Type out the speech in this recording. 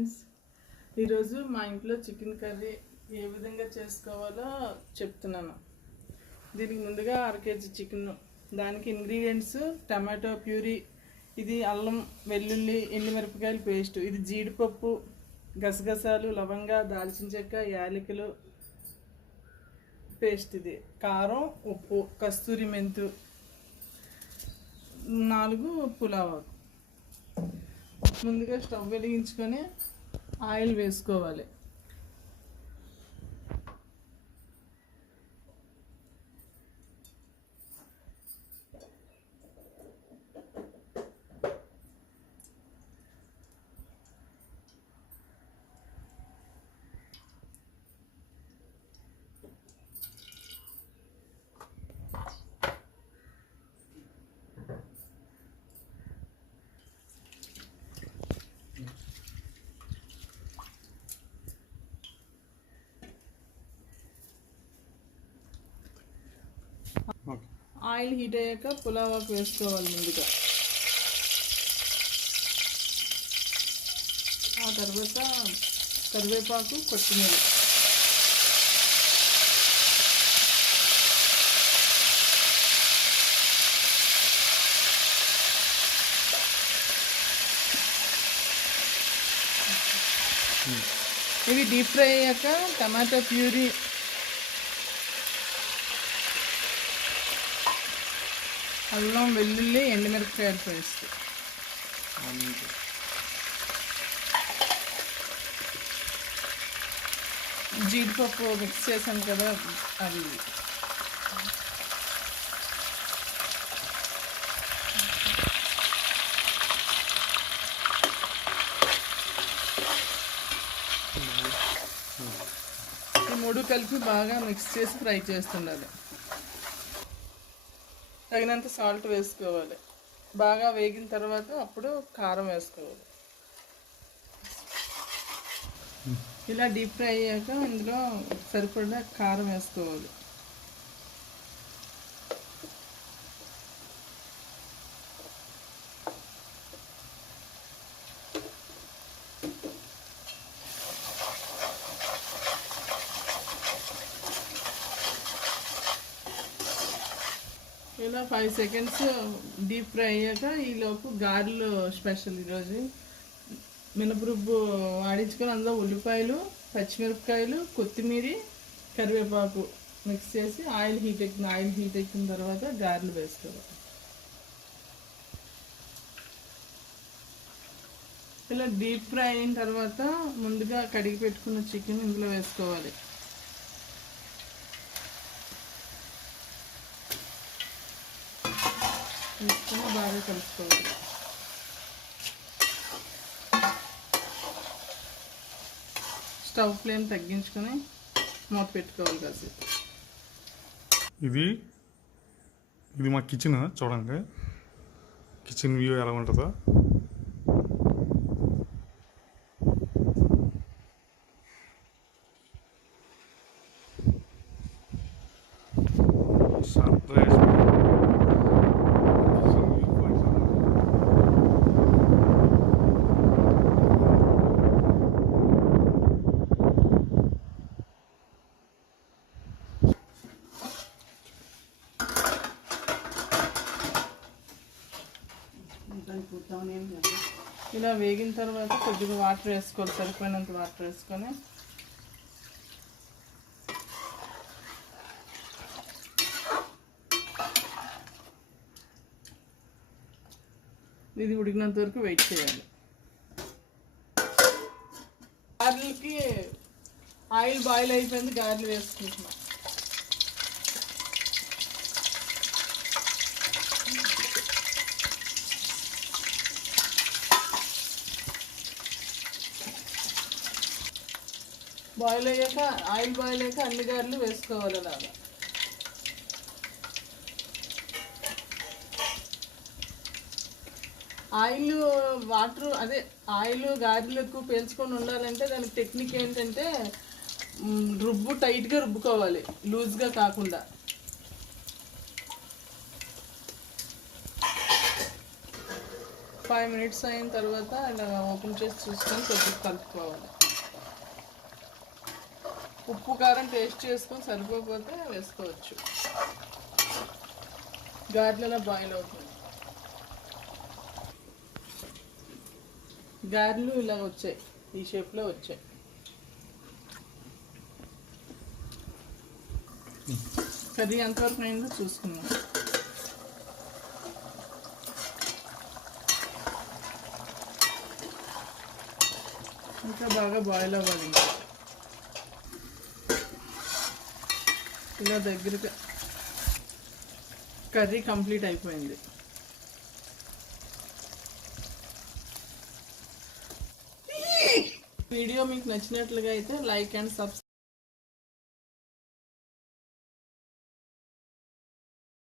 Friends, ఈరోజు మా ఇంట్లో చికెన్ కర్రీ ఏ విధంగా చేసుకోవాలో చెప్తున్నాను. దీనికి ముందుగా 1/2 kg చికెన్, దానికి ఇంగ్రీడియంట్స్ టమాటో ప్యూరీ, ఇది అల్లం వెల్లుల్లి ఎండుమిరపకాయల పేస్ట్, ఇది జీడిపప్పు, గసగసాలు, లవంగా, దాల్చిన చెక్క, యాలకులు పేస్ట్, ఇది కారం, ఉప్పు, కస్తూరి మెంతు, 4 పులావ్. ముందుగా స్టవ్ వెలిగించుకొని ఆయిల్ వేసుకోవాలి. ఆయిల్ హీట్ అయ్యాక పులావ్ ఆకు వేసుకోవాలి ముందుగా. ఆ తర్వాత కరివేపాకు, కొత్తిమీర. ఇవి డీప్ ఫ్రై అయ్యాక టమాటో ప్యూరీ, అల్లం వెల్లుల్లి ఎండుమిరపకాయల పేస్ట్, జీడిపప్పు మిక్స్ చేసాం కదా అది, ఈ 3 కలిపి బాగా మిక్స్ చేసి ఫ్రై చేస్తుండాలి. తగినంత సాల్ట్ వేసుకోవాలి. బాగా వేగిన తర్వాత అప్పుడు కారం వేసుకోవాలి. ఇలా డీప్ ఫ్రై అయ్యాక ఇందులో సరిపడా కారం వేసుకోవాలి. ఇలా 5 seconds డీప్ ఫ్రై అయ్యాక ఈలోపు గారెలు స్పెషల్. ఈరోజు మినపరుబ్బు ఆడించుకొని అందులో ఉల్లిపాయలు, పచ్చిమిరపకాయలు, కొత్తిమీర, కరివేపాకు మిక్స్ చేసి ఆయిల్ హీట్ ఎక్కిన తర్వాత గారెలు వేసుకోవాలి. ఇలా డీప్ ఫ్రై అయిన తర్వాత ముందుగా కడిగి పెట్టుకున్న చికెన్ ఇందులో వేసుకోవాలి. వేసుకొని బాగా కలుపుకోవాలి. స్టవ్ ఫ్లేమ్ తగ్గించుకొని మూత పెట్టుకోవాలి కాసేపు. ఇది మా కిచెన్. చూడండి కిచెన్ వ్యూ ఎలా ఉంటుందో. సర్ప్రైజ్. ఇలా వేగిన తర్వాత కొద్దిగా వాటర్ వేసుకోవాలి, సరిపోయినంత వాటర్ వేసుకొని ఇది ఉడికినంత వరకు వెయిట్ చేయాలి. గారెలకి ఆయిల్ బాయిల్ అయిపోయింది, గారెలు వేసుకుంటున్నాం. ఆయిల్ బాయిల్ అయ్యాక అన్ని గారెలు వేసుకోవాలి. అలాగా ఆయిల్ గారెలు ఎక్కువ పీల్చుకొని ఉండాలంటే దానికి టెక్నిక్ ఏంటంటే రుబ్బు టైట్గా రుబ్బుకోవాలి, లూజ్గా కాకుండా. 5 minutes అయిన తర్వాత ఇలా ఓపెన్ చేసి చూసుకొని కొద్దిగా కలుపుకోవాలి. ఉప్పు కారం టేస్ట్ చేసుకొని సరిపోతే వేసుకోవచ్చు. గారెలు బాయిల్ అవుతుంది. గారెలు ఇలా వచ్చాయి, ఈ షేప్లో వచ్చాయి. కర్రీ ఎంతవరకు అయిందో చూసుకున్నాం. ఇంకా బాగా బాయిల్ అవ్వాలి. ఇంకా ఇలా దగ్గరగా కర్రీ కంప్లీట్ అయిపోయింది. వీడియో మీకు నచ్చినట్లుగా అయితే లైక్ అండ్ సబ్స్క్రైబ్.